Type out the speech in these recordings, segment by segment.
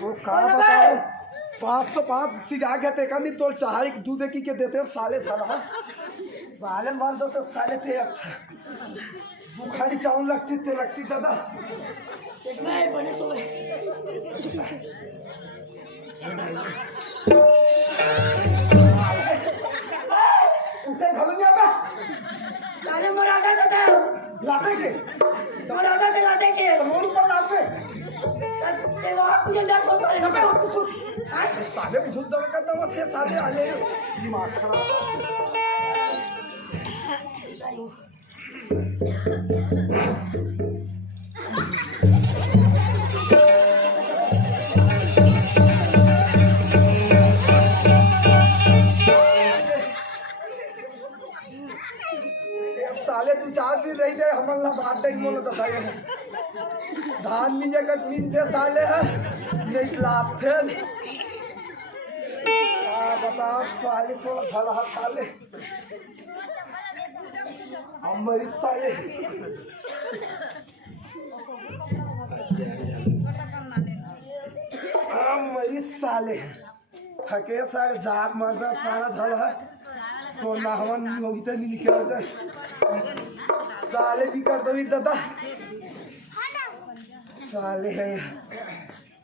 वो कहा बताओ 505 सिजा के ते नहीं तो चाहे दूध की के देते साले साला साले मार दो तो साले ते अच्छा बुखारी चावल लगती दादा नहीं बने तो उठे घरों में अब साले मराठा देते लाते के मराठा के लाते के मोर पर लाते ते वहां कुछ ना सो साले ना साले बुझुल दवा करता वो थे साले आले दिमाग खराब साले तू 4 दिन रही दे हमला बात नहीं बोलो तो भाई धान लीजे का नींदे साले है नहीं लाते बता साले थोड़ा भला साले हमारी साले हमारी साले थके सारे जाग मर्दा सारा झल है तो नाहवन होगी तो नहीं लिखे होते साले भी कर दो दादा साले है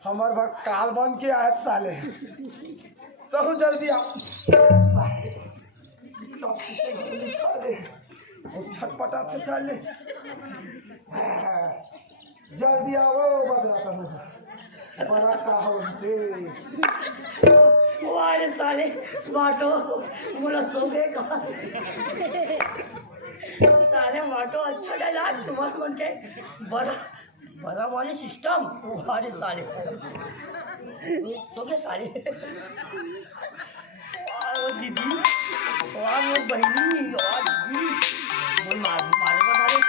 हमारे भाग काल बन के आए साले तो जल्दी आओ साले छटपटा थे साले जल्दी आओ बदला बड़ा कहा वाले साले बाटो बोला सो गए कहाँ साले बाटो अच्छा डाला तुम्हारे मन के बड़ा बड़ा वाले सिस्टम वाले साले सो गए साले वो दीदी वाह वो बहनी वाह दीदी वो मारे बता रहे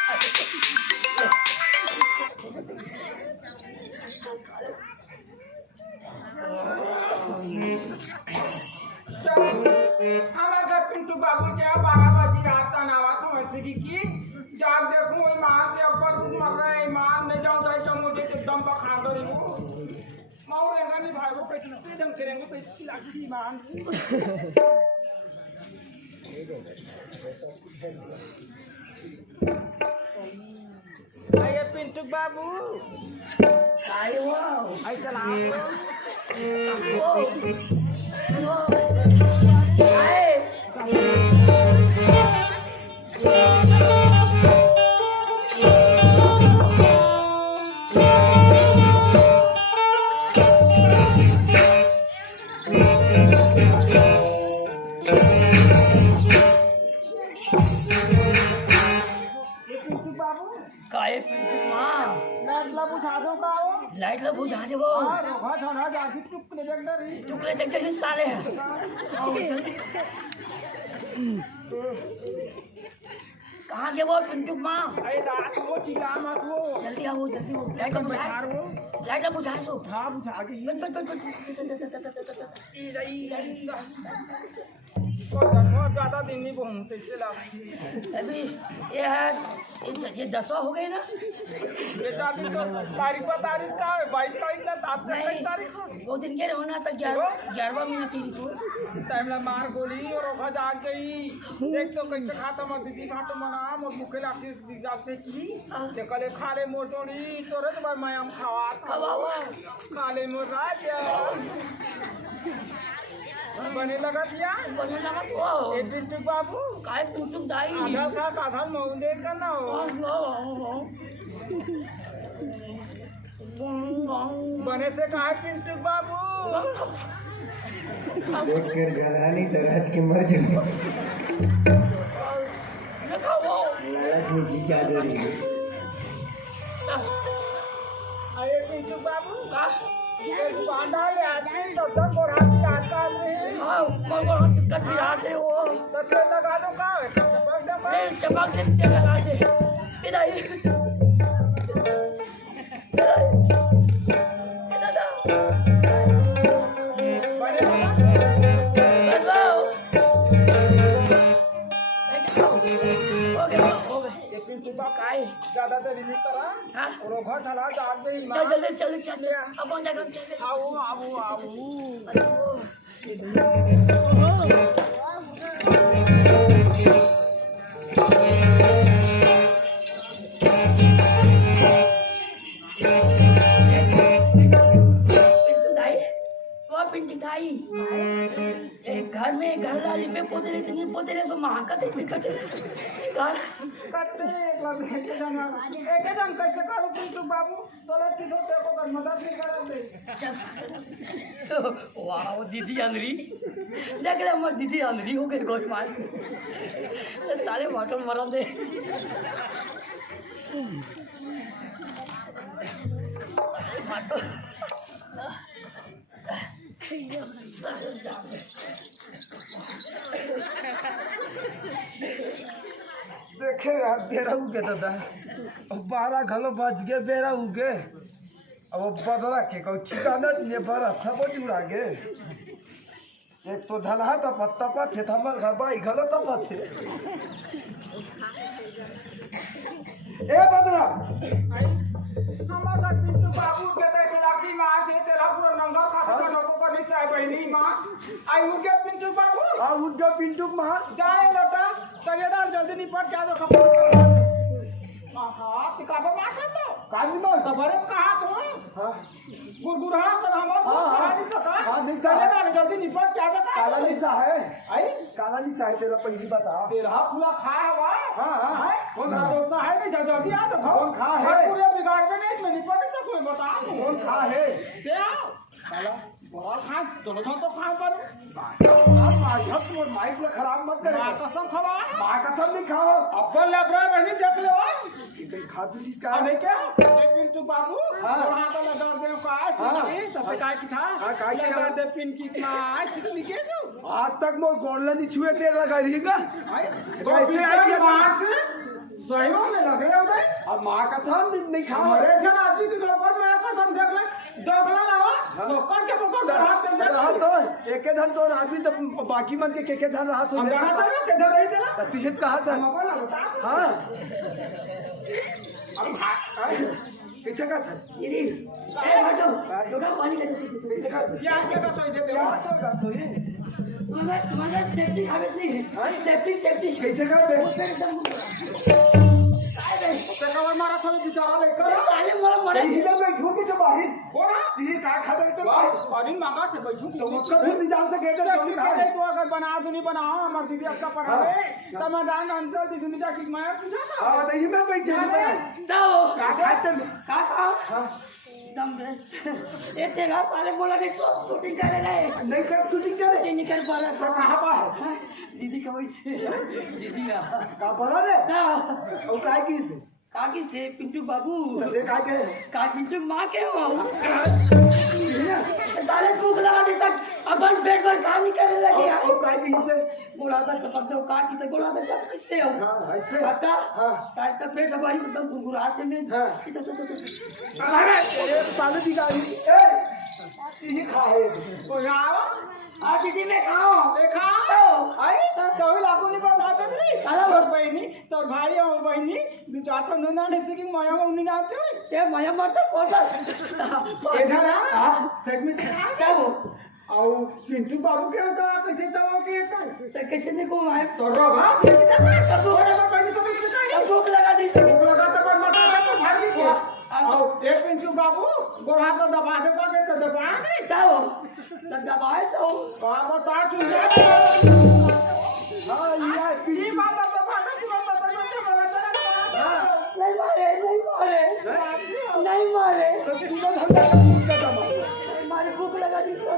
हमारे घर पिंटू बाबू क्या 12 बजे रात का नावा था वैसे की जाग देखूं ईमान से ऊपर मर रहे ईमान नहीं जाऊं तो ऐसा मुझे एकदम बखान दो रिमो माऊ रहेगा नहीं भाई वो कैसे जंग करेंगे कैसी लागी ईमान आइए पिंटू बाबू आए वाह आई चला लाइट ला बुझा दे वो टुकड़े देख जैसे साले कहाँ के वो पिंटू माँ वो चिल्ला मत वो जल्दी आओ लाइट ला बुझा सो हाँ बुझा गई ज्यादा दिन नहीं घूमते इससे अभी ये 10वां हो गए ना ये 4 दिन तो तारीख का है 22 तारीख ना 27 तारीख को 2 दिन के होना था 11वां महीना 30 टाइम ला मार गोली और ओखा जाग गई देख तो कैसे खाता मत दीदी घाटो मना मोर मुखे लाके जाग से की ते कले खाले मोटोड़ी तोरे तो मैं हम खवाओ खाले मोर राजा बने लगा दिया तो एक पिंटू बाबू काय पिंटू दाई आधार कार्ड आधार मौले का ना हो बने से कहा पिंटू बाबू देख कर जाना नहीं तो राज के मर जाए लालच में जी जा रही है अरे पिंटू बाबू का पांडा ले आते तो तक और हाथ आता है हां कौन टिकट भी आते वो तो तेल लगा दो का चमक दे तेल लगा दे इधर ज्यादा देरी नहीं करा और घर साला जाग दे चल ईमान जल्दी चल चल अपन जगह चल आओ आओ आओ पिंटी दाई एक घर में घर लाली पे पोते रहे तो महाकत निकट घर कत्ते एक जन कैसे करू पिंटू बाबू तोला की दो ते को कर मदद नहीं करत दे वाह दीदी अंदरी देख ले हमारी दीदी अंदरी हो गई गोई मार सारे वाटन मरन दे देखे यार बेरा उगे दादा अब 12 घलो बज गए बेरा उगे अब बदला के कौ ठिकाना ने बड़ा सब जुड़ा गे एक तो धलहा तो पत्ता पर थे थमल घबाई घलो तो पथे ए बदला हमारा पिंटू बाबू के ते लाठी मार दे तेरा पूरा नंगा खाता का नको कर नहीं साहब बहनी मां आई उठ गया पिंटू बाबू आ उठ गया पिंटू मां जाए लटा तगेड़ा जल्दी निपट क्या तो खबर हां तिकाबा मार तो काली मार खबर कहां तू हां गुरगुरा सर हम कहा नहीं सका हां नहीं तगेड़ा जल्दी निपट क्या तो काला निशा है आई काला निशा है तेरा पहली बता तेरा फूला खाया हुआ हाँ, हाँ। कौन खा दोसा है नहीं जल्दी आ तो कौन खा है? पूरे बिगाड़ में नहीं इसमें निपट नहीं कोई बता कौन खा है क्या साला बहुत खा दोनों तो खा पर माइक में खराब मत करे मां कसम खवा माँ कसम नहीं खाओ अब्बल लबरा नहीं देख ले खातू जिसका अरे क्या एक पिंटू बाबू हाँ। और हाथ लगा दे का हाँ। सब काय की था हाँ, काय की लगा था? दे पिन की मां कितनी के जो आज तक मोर गोल्डन नहीं छुए तेल लगा रहीगा कैसे आई मां सही में लग रहे हो गए अब माँ कसम नहीं खाओ हमारे जन आदमी की खबर में आकर हम देख ले दोगला लावा लोकल के मुकर हाथ दे रहा तो एक धन तो आदमी तो बाकी मन के धन रहा तो हम जाना था ना किधर रही थे तिहत कहा था हम अपन बता हाँ अब पीछे का था दीदी ए हटो थोड़ा पानी ले दे क्या क्या तो देते हो तुम्हारा सेफ्टी कागज नहीं है सेफ्टी कैसे का बे ते कवर मारा थोड़ी बिचारा लेकर साले मरे इधर में झूठी जो बाहर बोला ये का खबर तो पानी मांगा से बैठू तो उसका फिर निजाम से कहते हैं तो क्या तो अगर बना दो नहीं बनाओ हमार दीदी आपका पढ़ा ले तब मैं जान अंतर दी दुनिया की मैं पूछा था हाँ तो मैं बैठ गया जाओ का खाते काका दम दे ये तेरा साले बोला नहीं तो शूटिंग कर रहे नहीं कर शूटिंग करे नहीं कर पा रहा तो कहाँ पा है दीदी का वैसे दीदी ना का बना रे ना और काय की से काकी से पिंटू बाबू ये काय के का पिंटू माँ के हो साले भूख लगा दी तक अपन पेट पर काम नहीं करने लगे यार और काय की से गोलादा चपक दो काकी से गोलादा चपक से हो हाँ ऐसे पता हाँ तार का पेट हमारी तो तुम गुरगुराते में हाँ अरे ये साले की गाड़ी ए ये खाए तो यहाँ आ दीदी मैं खाओ देखा तो आई तो ही लागू नहीं बताते थे चलो। तोर बहनी तोर भाई और बहनी दो चार तो नोना नहीं कि माया में उन्हीं आते रे ये मया मरता कौन सा ऐसा ना हाँ सेगमेंट क्या वो और पिंटू बाबू के तो कैसे तो के तो कैसे देखो मैं तो रोगा अब थोड़ा सा पहले तो कुछ नहीं भूख लगा दी से भूख लगा तो पर मत तो भागी को और एक पिंटू बाबू गोड़ा तो दबा दे पाके तो दबा दे क्या वो तब दबाए तो का बता चुका हाँ ये बात तो फाटा की बात तो मरा नहीं मारे नहीं मारे तो तूने धंधा का मारे भूख लगा दी तो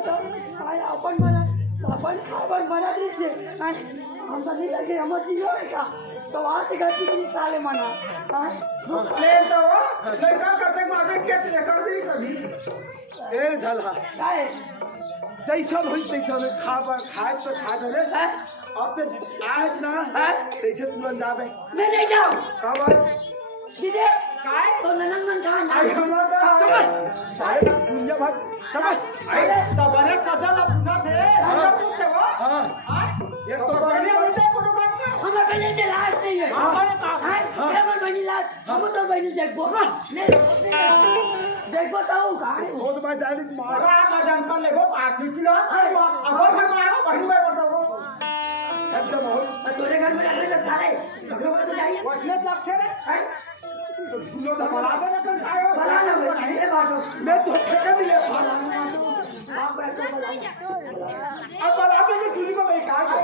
आया अपन खाबर बना दी से हम तो नहीं लगे हम जीरो का तो वहाँ से गलती की साले मना ले तो लड़का करते मारे के लेकर दी कभी ए झलहा काहे जैसा होई तैसा में खाए तो खा दे हैं? अब तो आज ना हैं? तैसे तुरंत जावे मैं नहीं जाऊँ कब आए सीधे तो ननन मन कहाँ आई हमारा सारे दुनिया भाग समझ आई तब बने कथा ना पूछा थे हम पूछे वो हाँ ये तो बने बने बोलते को दुकान का हमें पहले से लाश नहीं है हमारे का हैं? क्या मन बहनी लाल हम तो बहनी देखो नहीं देखो तो कहाँ है वो बहुत बार जाने मार अरे आप जनता लेगो पार्टी चिलो अब घर में आयो बड़ी में बताओ एकदम हो तोरे घर में रहने का सारे झगड़ों को तो चाहिए वैसे तक से रे झूलो था बड़ा बड़ा कर आयो बना ना ये बात मैं तो ठेका नहीं ले आप बैठो अब बलाते के झूली में कहीं कहाँ गए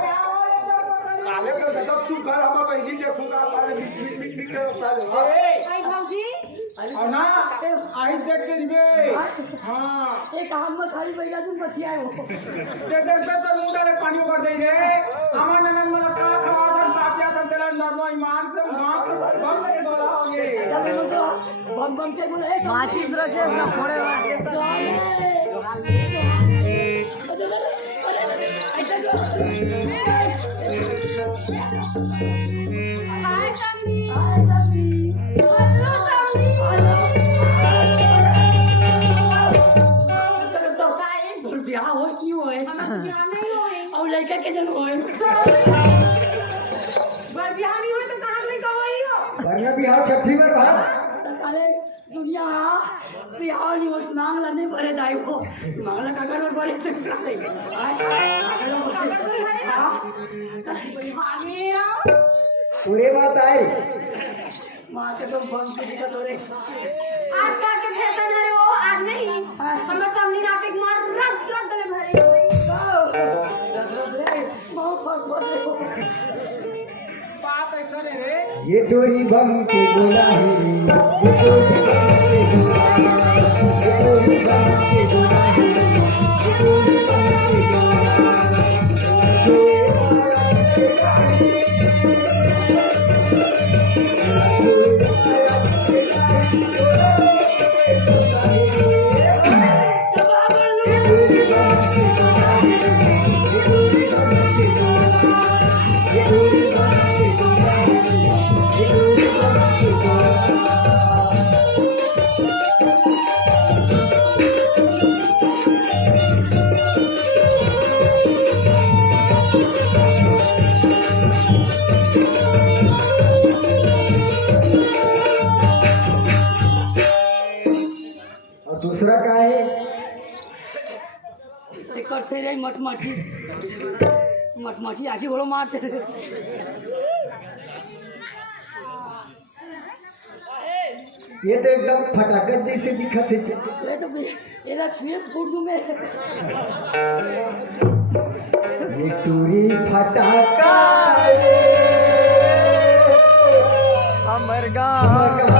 साले तो गजब सुख घर हम बहनी देखूंगा साले मिट के साले भाई भाऊजी और ना आई देख के निबे हां एक हम में खाली बैठा तुम बचिया हो ते देख पे तो मुंडा रे पानी कर दे रे हमार ननन मला का खवादन पापिया सब तेरा नरनो ईमान से बम के बोला होगे बम बम के बोले माचिस रखे ना फोड़े हाय सामने ब्याह हो क्यों है और लड़का के जन हो वरना भी हाँ छठी बार बाहर सारे दुनिया ब्याह नहीं हो मांगला नहीं भरे दाई हो मांगला काकर और भरे से पूरे बार ताई मां के तो बम के दिक्कत हो रही आज का के फैशन है वो आज नहीं हमर सामने रात एक मार रख दले भरे बहुत फट फट बात ऐसा रे ये टोरी बम के गोला है रे ये टोरी बम के गोला है ये टोरी बम के गोला है ये टोरी बम के दूसरा क्या है से करते रहे मटमाटी आजी बोलो मारते ये तो एकदम फटाकत जैसे दिखत है ये तो एला छुए फूट दूं मैं ये टूरी फटाका रे हमर गाँव